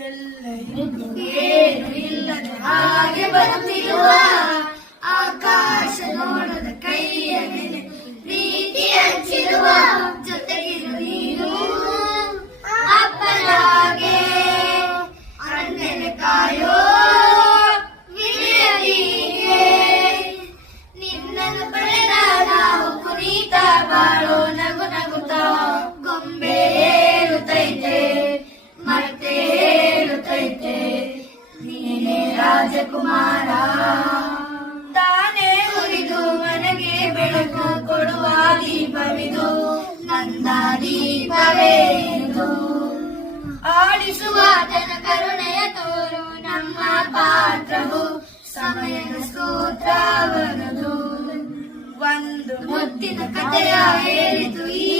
ಏನು ಇಲ್ಲದ ಹಾಗೆ ಬರುತ್ತಿರುವ ಆಕಾಶ ನೋಡದ ಕೈಯ ಮೇಲೆ ಪ್ರೀತಿ ಹಚ್ಚಿರುವ ಜೊತೆಗಿರು ನೀನು ಅಪ್ಪನ ಹಾಗೆ ಅಣ್ಣನೆ ಕಾಯೋ ವಿಧಿಯರಿಗೆ ನಿನ್ನನ್ನು ಪಡೆದ ನಾವು ಕುಣಿತ ಬಾಳೋ ನಗು ನಗುತ್ತಾ ಗೊಂಬೆ ಹೇಳುತ್ತೈತೆ ಮತ್ತೆ ಹೇಳುತ್ತೈತೆ ನೀನೇ ರಾಜಕುಮಾರ ತಾನೇ ಉರಿದು ಮನೆಗೆ ಬೆಳಕು ಕೊಡುವ ದೀಪವಿದು ನನ್ನ ದೀಪವೇ ಇದು ಆಡಿಸುವ ತನ ಕರುಣೆಯ ತೋರು ನಮ್ಮ ಪಾತ್ರವು ಸಮಯದ ಸ್ತೋತ್ರವನದು ಒಂದು ಮುತ್ತಿನ ಕಥೆಯ ಹೇಳಿತು ಈ